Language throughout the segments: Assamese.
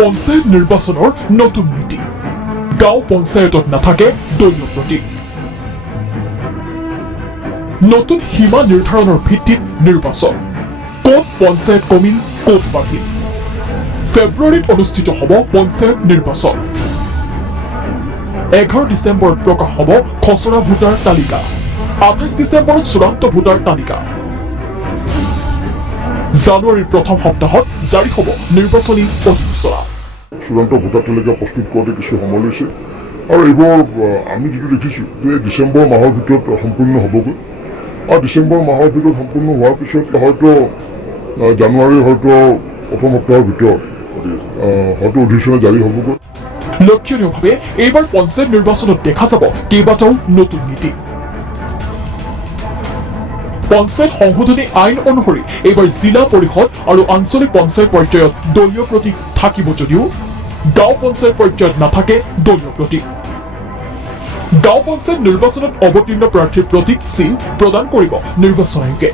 পঞ্চায়ত নিৰ্বাচনৰ নতুন নীতি গাঁও পঞ্চায়তত নাথাকে দলীয় প্ৰতীক নতুন সীমা নিৰ্ধাৰণৰ ভিত্তিত নিৰ্বাচন ক'ত পঞ্চায়ত কমিল ক'ত বাঢ়িল ফেব্ৰুৱাৰীত অনুষ্ঠিত হ'ব পঞ্চায়ত নিৰ্বাচন 11 ডিচেম্বৰত প্ৰকাশ হ'ব খচৰা ভোটাৰ তালিকা 28 ডিচেম্বৰত চূড়ান্ত ভোটাৰ তালিকা জানুৱাৰীৰ প্ৰথম সপ্তাহত জাৰি হ'ব নিৰ্বাচনী অধিসূচনা চূড়ান্ত ভোটাৰ তালিকা প্ৰস্তুত কৰোঁতে কিছু সময় লৈছে আৰু এইবোৰ আমি যিটো দেখিছোঁ যে ডিচেম্বৰ মাহৰ ভিতৰত সম্পূৰ্ণ হ'বগৈ আৰু ডিচেম্বৰ মাহৰ ভিতৰত সম্পূৰ্ণ হোৱাৰ পিছত হয়তো জানুৱাৰীৰ হয়তো প্ৰথম সপ্তাহৰ ভিতৰত হয়তো অধিসূচনা জাৰি হ'বগৈ লক্ষণীয়ভাৱে এইবাৰ পঞ্চায়ত নিৰ্বাচনত দেখা যাব কেইবাটাও নতুন নীতি পঞ্চায়ত সংশোধনী আইন অনুসৰি এইবাৰ জিলা পৰিষদ আৰু আঞ্চলিক পঞ্চায়ত পৰ্যায়ত দলীয় প্ৰতীক থাকিব যদিও গাঁও পঞ্চায়ত পৰ্যায়ত নাথাকে দলীয় প্ৰতীক গাঁও পঞ্চায়ত নিৰ্বাচনত অৱতীৰ্ণ প্ৰাৰ্থীৰ প্ৰতীক চিন প্ৰদান কৰিব নিৰ্বাচন আয়োগে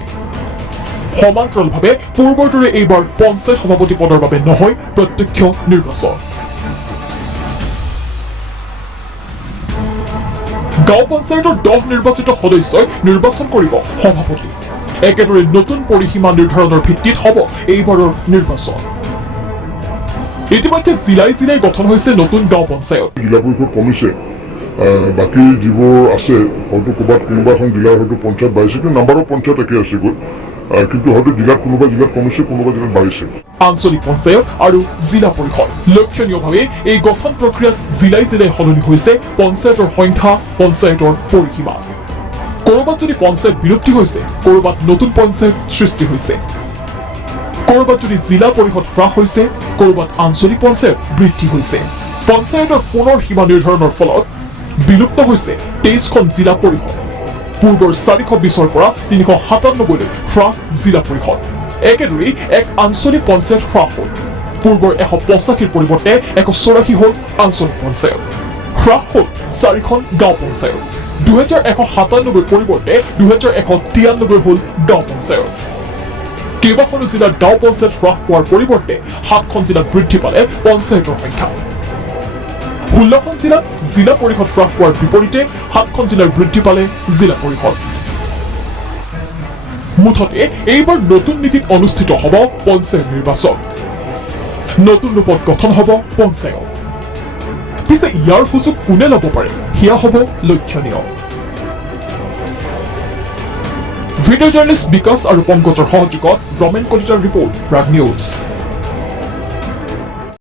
সমান্তৰালভাৱে পূৰ্বৰ দৰে এইবাৰ পঞ্চায়ত সভাপতি পদৰ বাবে নহয় প্ৰত্যক্ষ নিৰ্বাচন গাঁও পঞ্চায়তৰ 10 নিৰ্বাচিত সদস্যই নিৰ্বাচন কৰিব সভাপতি একেদৰে নতুন পৰিসীমা নিৰ্ধাৰণৰ ভিত্তিত হ'ব এইবাৰৰ নিৰ্বাচন ইতিমধ্যে জিলাই জিলাই গঠন হৈছে নতুন গাঁও পঞ্চায়ত জিলা পৰিষদ কমিছে বাকী যিবোৰ আছে হয়তো ক'ৰবাত কোনোবা এখন জিলাৰ হয়তো পঞ্চায়ত বাঢ়িছে কিন্তু নাম্বাৰৰ পঞ্চায়ত একে আছে গৈ কিন্তু হয়তো জিলাত কোনোবা জিলাত কমিছে কোনোবা জিলাত বাঢ়িছে আঞ্চলিক পঞ্চায়ত আৰু জিলা পৰিষদ লক্ষণীয়ভাৱে এই গঠন প্ৰক্ৰিয়াত জিলাই জিলাই সলনি হৈছে পঞ্চায়তৰ সংখ্যা পঞ্চায়তৰ পৰিসীমা ক'ৰবাত যদি পঞ্চায়ত বিলুপ্তি হৈছে ক'ৰবাত নতুন পঞ্চায়ত সৃষ্টি হৈছে ক'ৰবাত যদি জিলা পৰিষদ হ্ৰাস হৈছে ক'ৰবাত আঞ্চলিক পঞ্চায়ত বৃদ্ধি হৈছে পঞ্চায়তৰ পুনৰ সীমা নিৰ্ধাৰণৰ ফলত বিলুপ্ত হৈছে 23খন জিলা পৰিষদ পূৰ্বৰ 420ৰ পৰা 397লৈ হ্ৰাস জিলা পৰিষদ একেদৰে এক আঞ্চলিক পঞ্চায়ত হ্ৰাস হ'ল পূৰ্বৰ 185ৰ পৰিৱৰ্তে 184 হ'ল আঞ্চলিক পঞ্চায়ত হ্ৰাস হ'ল 4খন গাঁও পঞ্চায়ত 2197ৰ পৰিৱৰ্তে 2193 হ'ল গাঁও পঞ্চায়ত কেইবাখনো জিলাত গাঁও পঞ্চায়ত হ্ৰাস হোৱাৰ পৰিৱৰ্তে 7খন জিলাত বৃদ্ধি পালে পঞ্চায়তৰ সংখ্যা 16খন জিলাত জিলা পৰিষদ হ্ৰাস হোৱাৰ বিপৰীতে 7খন জিলাৰ বৃদ্ধি পালে জিলা পৰিষদ মুঠতে এইবাৰ নতুন নীতিত অনুষ্ঠিত হ'ব পঞ্চায়ত নিৰ্বাচন নতুন ৰূপত গঠন হ'ব পঞ্চায়ত পিছে ইয়াৰ সুযোগ কোনে ল'ব পাৰে সেয়া হ'ব লক্ষণীয় ভিডিঅ' জাৰ্নেলিষ্ট বিকাশ আৰু পংকজৰ সহযোগত ৰমেন কলিতাৰ ৰিপৰ্ট প্ৰাগ নিউজ